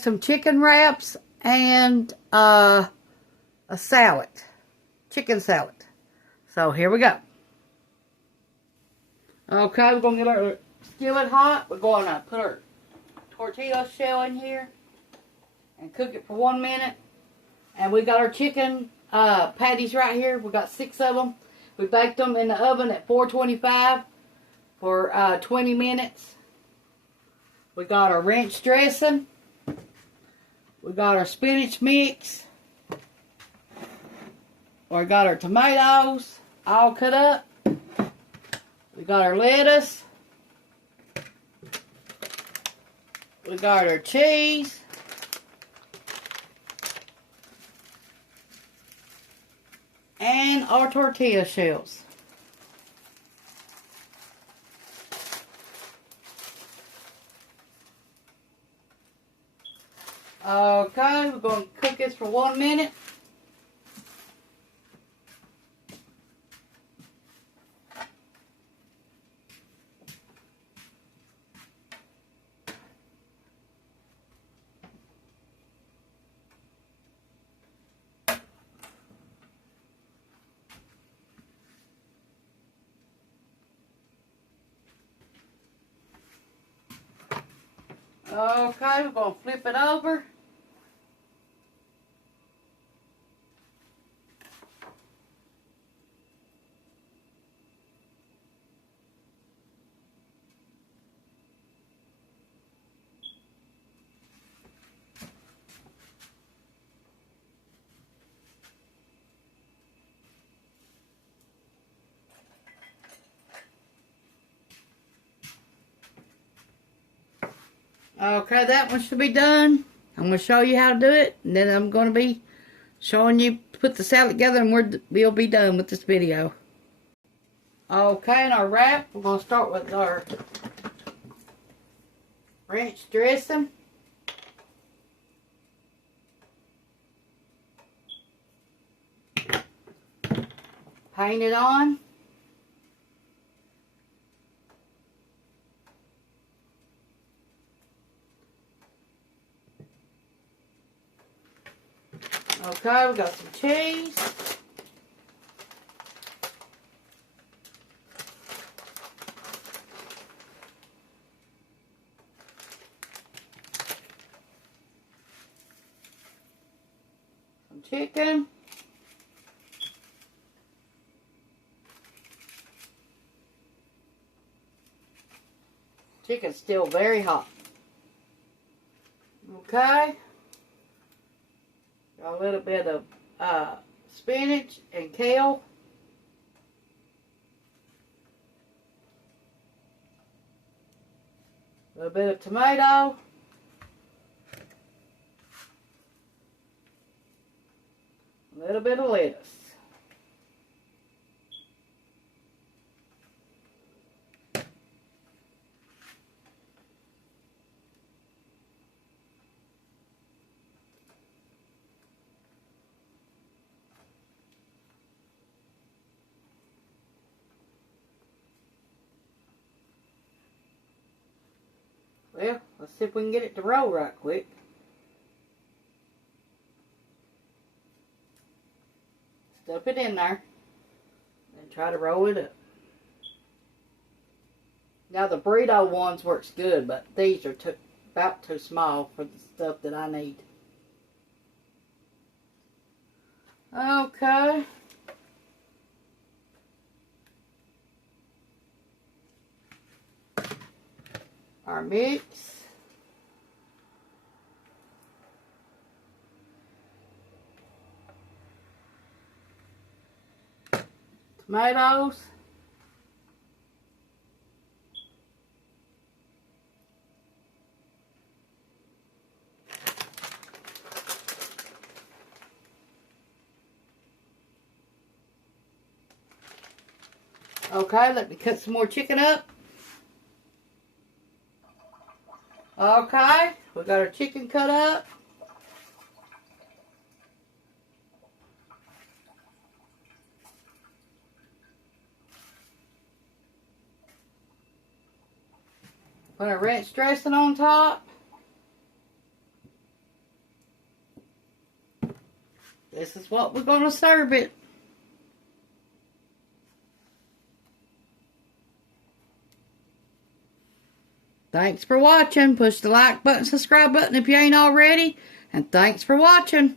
Some chicken wraps and a salad, chicken salad. So here we go. Okay, we're going to get our skillet hot. We're going to put our tortilla shell in here and cook it for 1 minute. And we got our chicken patties right here. We got 6 of them. We baked them in the oven at 425 for 20 minutes. We got our ranch dressing. We got our spinach mix. We got our tomatoes all cut up. We got our lettuce. We got our cheese. And our tortilla shells. Okay, we're going to cook this for 1 minute. Okay, we're going to flip it over. Okay, that one should be done. I'm going to show you how to do it. And then I'm going to be showing you put the salad together, and we'll be done with this video. Okay, and our wrap, we're going to start with our ranch dressing. Paint it on. Okay, we got some cheese. Some chicken. Chicken's still very hot. Okay. Got a little bit of spinach and kale. A little bit of tomato. A little bit of lettuce. Well, let's see if we can get it to roll right quick. Stuff it in there and try to roll it up. Now the burrito ones works good, but these are about too small for the stuff that I need. Okay. Our mix. Tomatoes. Okay, let me cut some more chicken up. Okay, we got our chicken cut up. Put our ranch dressing on top. this is what we're going to serve it. Thanks for watching. Push the like button, subscribe button if you ain't already. And thanks for watching.